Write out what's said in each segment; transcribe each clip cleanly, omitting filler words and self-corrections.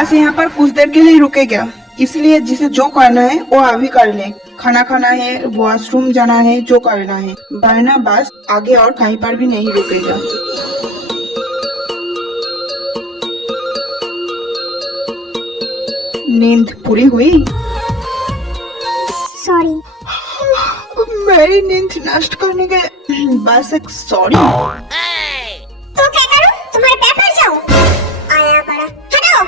बस यहाँ पर कुछ देर के लिए रुकेगा, इसलिए जिसे जो करना है वो अभी कर ले। खाना खाना है, वॉशरूम जाना है, जो करना है, वरना बस आगे और कहीं पर भी नहीं रुकेगा। नींद पूरी हुई? सॉरी। मेरी नींद नष्ट करने के बस एक सॉरी। तो क्या करूं? तुम्हारे पैर पर जाऊं? आया बड़ा, हटो।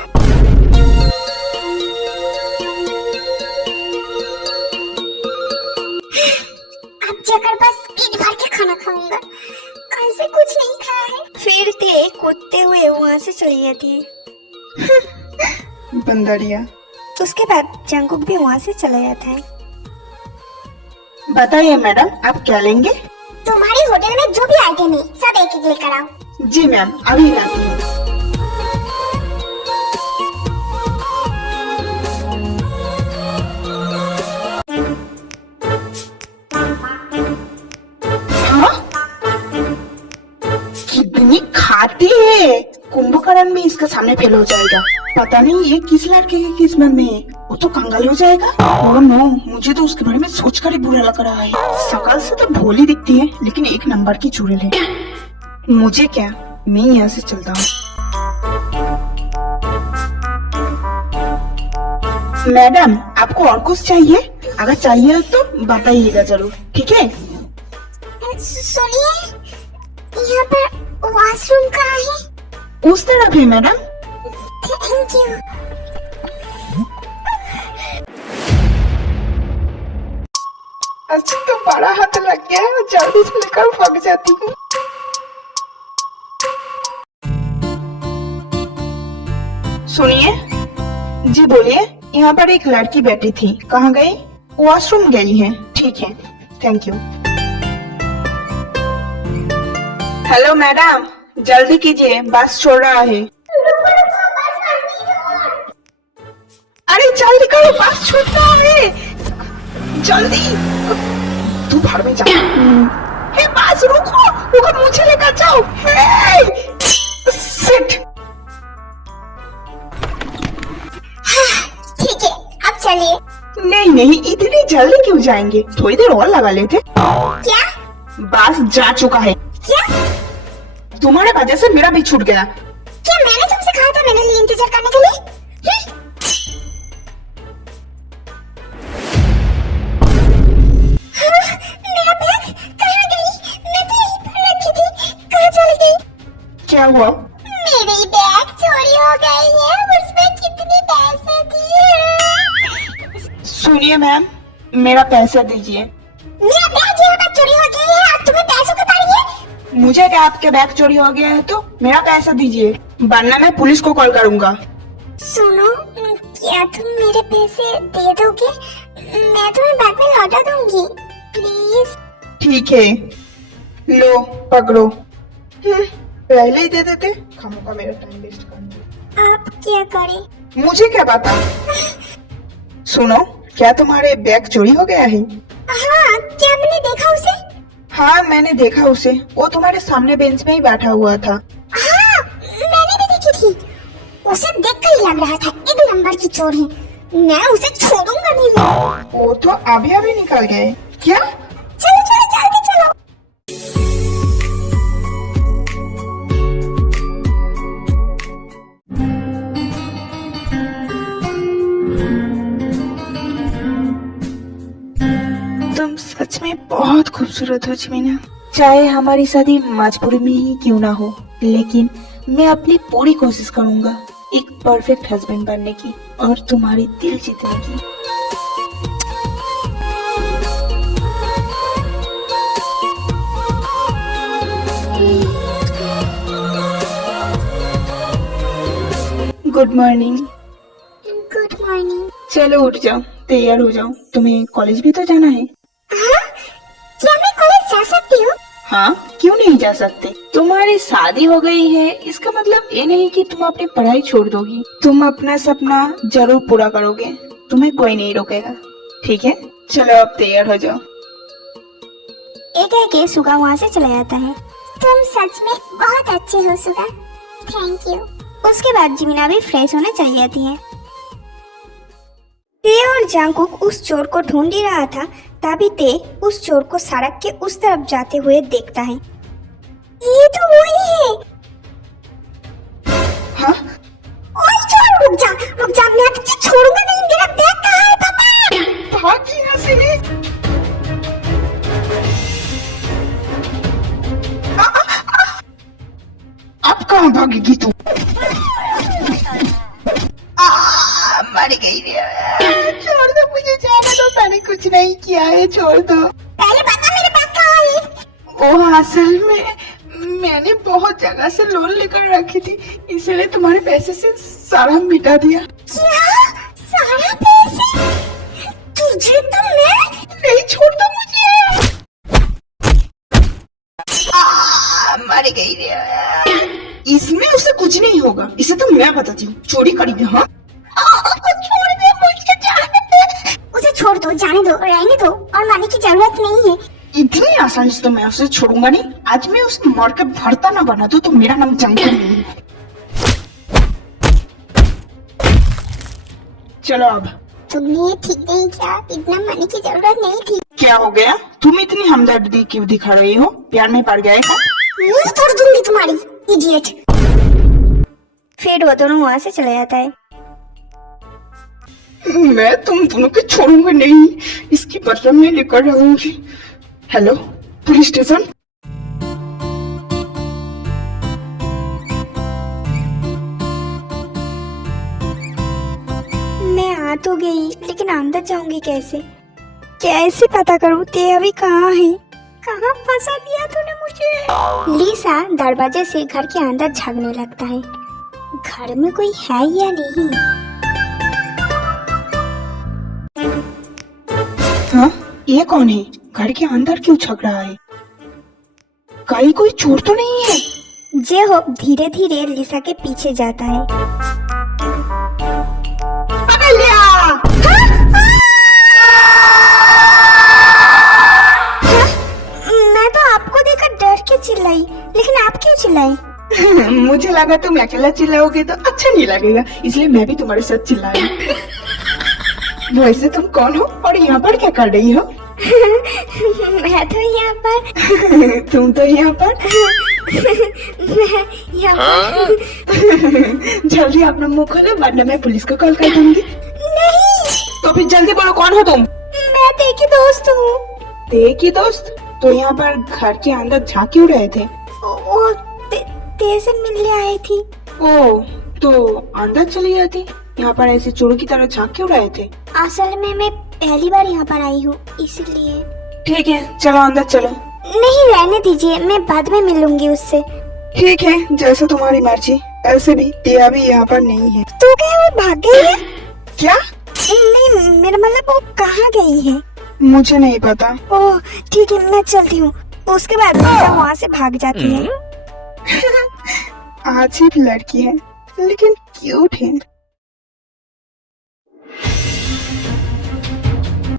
अब जाकर बस पेट भर के खाना खाऊंगा। कल से कुछ नहीं खाया है। फिर ते कूदते हुए वहाँ से चली जाती है। बंदरिया। तो उसके बाद जंकुक भी वहाँ से चला जाता है। बताइए मैडम, आप क्या लेंगे? तुम्हारी होटल में जो भी आइटम है सब एक एक लेकर आओ। जी मैम, अभी लाती हूँ। हाँ? कितनी खाती है, कुंभकर्ण भी इसके सामने फेल हो जाएगा। पता नहीं ये किस लड़के की किस्मत में है, वो तो कंगाल हो जाएगा। ओह नो, मुझे तो उसके बारे में सोचकर ही बुरा लग रहा है। शकल से तो भोली दिखती है, लेकिन एक नंबर की चुड़ैल है। मुझे क्या, मैं यहाँ से चलता हूँ। मैडम, आपको और कुछ चाहिए? अगर चाहिए तो बताइएगा जरूर, ठीक है? सुनिए, यहाँ पर वॉशरूम कहाँ है? उस तरफ है मैडम। Thank you. अच्छा तो बड़ा हाथ लग गया है, जल्दी से लेकर भाग जाती हूँ। सुनिए। जी बोलिए। यहाँ पर एक लड़की बैठी थी, कहाँ गई? वॉशरूम गई है। ठीक है, थैंक यू। हेलो मैडम, जल्दी कीजिए, बस छोड़ रहा है। अरे जल्दी करो, बस छूट रहा है, जल्दी। तू भाड़ में जा। हे बस रुको, रुको, मुझे लेकर जाओ। हे शिट। ठीक है, अब चलिए। नहीं नहीं, इतनी जल्दी क्यों जाएंगे? थोड़ी देर और लगा लेते। क्या? बस जा चुका है। क्या? तुम्हारे वजह से मेरा भी छूट गया। क्या मैंने तुमसे कहा था मेरे लिए इंतजार करने के लिए? मेरा बैग कहाँ गई? मैं तो यहीं पर रखी थी, कहाँ चली गई? क्या हुआ? मेरी बैग चोरी हो गई है, उसमें कितने पैसे दिए? सुनिए मैम, मेरा पैसा दीजिए। मेरा बैग यहाँ पर चोरी हो गई है, अब तुम्हें पैसों की पड़ी है? मुझे क्या, आपके बैग चोरी हो गया है तो मेरा पैसा दीजिए, वरना मैं पुलिस को कॉल करूंगा। सुनो, क्या तुम मेरे पैसे दे दोगे? मैं तुम्हें बाद में लौटा दूंगी, प्लीज। ठीक है, लो पकड़ो। पहले ही दे देते, खामोखा मेरा टाइम वेस्ट करना। आप क्या करें? मुझे क्या पता। सुनो, क्या तुम्हारे बैग चोरी हो गया है? हाँ, क्या मैंने देखा उसे? हाँ मैंने देखा उसे, वो तुम्हारे सामने बेंच में ही बैठा हुआ था। हाँ, मैंने भी देखी थी। उसे देखकर ही लग रहा था एक नंबर की चोर है। मैं उसे छोड़ूंगा नहीं। वो तो अभी अभी निकल गए। क्या? चलो चलो जल्दी चलो। तुम सच में बहुत खूबसूरत हो जमीना। चाहे हमारी शादी मजबूरी में ही क्यों ना हो, लेकिन मैं अपनी पूरी कोशिश करूंगा एक परफेक्ट हस्बैंड बनने की और तुम्हारी दिल जीतने की। Good morning. Good morning. चलो उठ जाओ, तैयार हो जाओ, तुम्हें कॉलेज भी तो जाना है। हाँ? क्या मैं कॉलेज जा सकती हूँ? हाँ, क्यों नहीं जा सकते? तुम्हारी शादी हो गई है, इसका मतलब ये नहीं कि तुम अपनी पढ़ाई छोड़ दोगी। तुम अपना सपना जरूर पूरा करोगे, तुम्हें कोई नहीं रोकेगा। ठीक है, चलो अब तैयार हो जाओ। एक सुगा वहाँ से चला जाता है। तुम सच में बहुत अच्छे हो सुगा। Thank you. उसके बाद जीमिना भी फ्रेश होने चली जाती है। ते और जंगकुक उस चोर को ढूंढ ही रहा था, तभी ते उस चोर को सड़क के उस तरफ जाते हुए देखता है। ये तो वही है। हाँ? ओए चोर, रुक जा, मैं तुझे छोड़ूंगा नहीं। मेरा बैग कहाँ है पापा? भाग यहाँ से। अब कहाँ भागेगी तू? मर गई रे। छोड़ दो मुझे, जाने दो, मैंने कुछ नहीं किया है, छोड़ दो। पहले बता मेरे बैग कहाँ है? वो असल में मैंने बहुत जगह से लोन लेकर रखी थी, इसलिए तुम्हारे पैसे से सारा मिटा दिया। क्या? सारा पैसे? तुझे तो मैं नहीं, छोड़ दो मुझे। मर गई रे। इसमें उसे कुछ नहीं होगा, इसे तो मैं बताती हूँ, चोरी करी है। हाँ, छोड़ दे मुझे, जाने दे। उसे छोड़ दो, जाने दो, रहने दो, और मारने की जरूरत नहीं है। इतनी आसानी से तो मैं उसे छोड़ूंगा नहीं। आज मैं उसे मार के भरता ना बना दूं तो मेरा नाम जंगल नहीं है। चलो अब। तुमने ये ठीक नहीं किया, इतना मारने की जरूरत नहीं थी। क्या हो गया? तुम इतनी हमदर्दी क्यों दिखा रही हो? प्यार में पड़ गए क्या? मुंह तोड़ दूंगी तुम्हारी, इडियट। फिर वो दोनों वहाँ से चला जाता है। मैं तुम दोनों को छोड़ूंगा नहीं, इसकी बदला मैं लेकर रहूंगी। Hello, police station. मैं आ तो गई, लेकिन अंदर जाऊंगी कैसे पता करूँ ते अभी कहाँ है? कहाँ फंसा दिया तूने मुझे? लीसा दरवाजे से घर के अंदर झांकने लगता है। घर में कोई है या नहीं? हाँ, ये कौन है? घर के अंदर क्यों छक रहा है? कहीं कोई चोर तो नहीं है? जे होप धीरे धीरे लिसा के पीछे जाता है। पकड़ लिया। मैं तो आपको देखकर डर के चिल्लाई, लेकिन आप क्यों चिल्लाई? मुझे लगा तुम अकेला चिल्लाओगे तो अच्छा नहीं लगेगा, इसलिए मैं भी तुम्हारे साथ चिल्लाई। वैसे तुम कौन हो और यहाँ पर क्या कर रही हो? मैं तो यहाँ पर। तुम तो यहाँ पर। मैं यहाँ पर। जल्दी अपना मुंह खोलो, वरना मैं पुलिस को कॉल कर दूंगी। नहीं। तो फिर जल्दी बोलो, कौन हो तुम? मैं ते की दोस्त हूँ। ते की दोस्त? तो यहाँ पर घर के अंदर झांक क्यों रहे थे? वो ते से मिलने आई थी। ओ, तो अंदर चली जाती। यहाँ पर ऐसे चोरों की तरह झांक क्यों रहे थे? असल में मैं पहली बार यहाँ पर आई हूँ, इसलिए। ठीक है, चलो अंदर चलो। नहीं, रहने दीजिए, मैं बाद में मिलूंगी उससे। ठीक है, जैसा तुम्हारी मर्जी। ऐसे भी तिया भी यहाँ पर नहीं है। तो क्या वो भाग गई है? क्या? नहीं, मेरा मतलब वो कहाँ गई है? मुझे नहीं पता। ओह ठीक है, मैं चलती हूँ। उसके बाद लिसा वहाँ से भाग जाती है। अजीब लड़की है, लेकिन क्यूट है।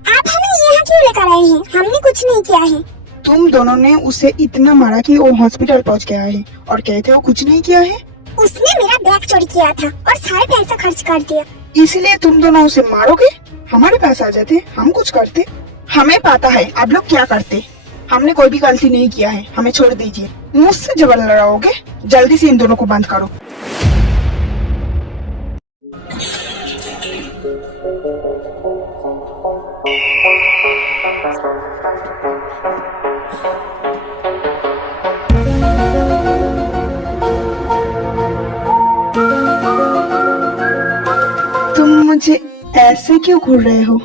आप हमें यहाँ क्यों लेकर आए हैं? हमने कुछ नहीं किया है। तुम दोनों ने उसे इतना मारा कि वो हॉस्पिटल पहुँच गया है, और कहते हो कुछ नहीं किया है। उसने मेरा बैग चोरी किया था और सारे पैसा खर्च कर दिया। इसलिए तुम दोनों उसे मारोगे? हमारे पास आ जाते, हम कुछ करते। हमें पता है आप लोग क्या करते। हमने कोई भी गलती नहीं किया है, हमें छोड़ दीजिए। मुझसे जबर लड़ाओगे? जल्दी से इन दोनों को बंद करो। तुम मुझे ऐसे क्यों घूर रहे हो?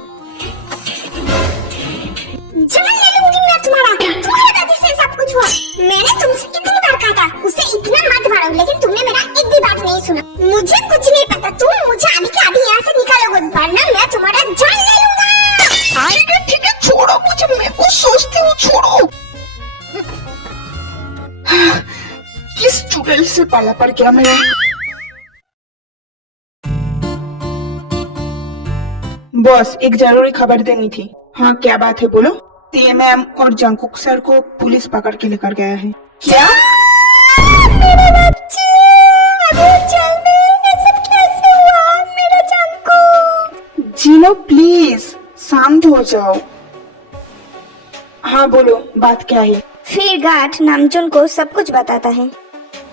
जान ले लूंगी मैं तुम्हारी दादी से सब कुछ हुआ। मैंने तुमसे कितनी बार कहा था उसे इतना मत मारो, लेकिन तुमने मेरा एक भी बात नहीं सुना। मुझे कुछ नहीं पता, तुम मुझे अभी के अभी यहाँ से निकालोगे, वरना मैं तुम्हारा जान ले लूंगा। ठीक है, छोड़ो मुझे, मैं कुछ सोचती हूँ, छोड़ो। किस चुड़ैल से पाला पड़ गया मेरा? बॉस, एक जरूरी खबर देनी थी। हाँ, क्या बात है, बोलो। TMM और जंगकुक सर को पुलिस पकड़ के लेकर गया है। क्या? मेरे बच्चे, अभी जल्दी जीनो प्लीज शांत हो जाओ। हाँ बोलो, बात क्या है? फिर गार्ड नामजुन को सब कुछ बताता है।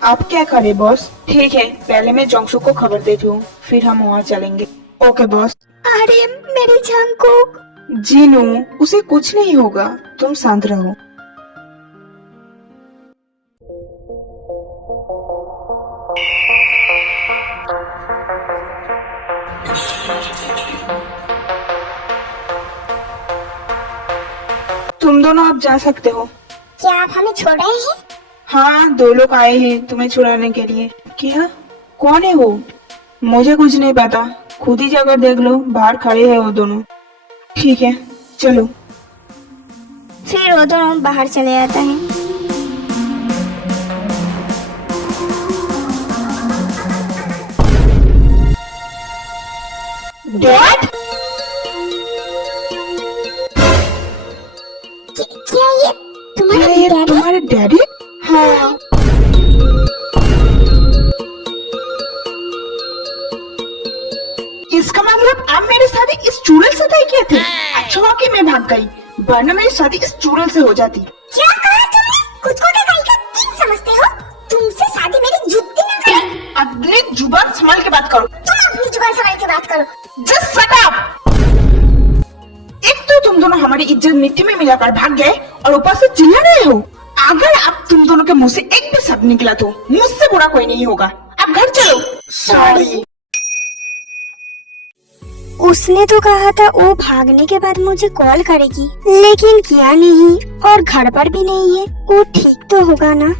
आप क्या करें बॉस? ठीक है, पहले मैं जोंगसू को खबर देती हूँ, फिर हम वहाँ चलेंगे। Okay boss. अरे मेरी जंगकुक। जीनू, उसे कुछ नहीं होगा, तुम शांत रहो। तुम दोनों अब जा सकते हो। क्या आप हमें छोड़ रहे हैं? हाँ, 2 लोग आए हैं तुम्हें छुड़ाने के लिए। क्या? कौन है वो? मुझे कुछ नहीं पता, खुद ही जगह देख लो, बाहर खड़े हैं वो दोनों। ठीक है, चलो। फिर वो दोनों बाहर चले जाता है। डैड? क्या ये क्या ये तुम्हारे डैडी? हाँ। इसका मतलब आप मेरी शादी इस चूड़ल से तय किए थे? अच्छा हुआ कि मैं भाग गई, वरना मेरी शादी इस चूड़ल से हो जाती। क्या कहा तुमने? खुद को क्या किंग समझते हो? तुमसे शादी मेरी जुत्ती ना करे। अपनी जुबान संभाल के बात करो। तुम अपनी जुबान संभाल के बात करो। Just shut up. एक तो तुम दोनों हमारी इज्जत मिट्टी में मिलाकर भाग गए और ऊपर से चिल्ला रहे हो। अगर अब तुम दोनों के मुंह से एक भी शब्द निकला तो मुझसे बुरा कोई नहीं होगा। अब घर चलो। सॉरी। उसने तो कहा था वो भागने के बाद मुझे कॉल करेगी, लेकिन किया नहीं और घर पर भी नहीं है। वो ठीक तो होगा ना?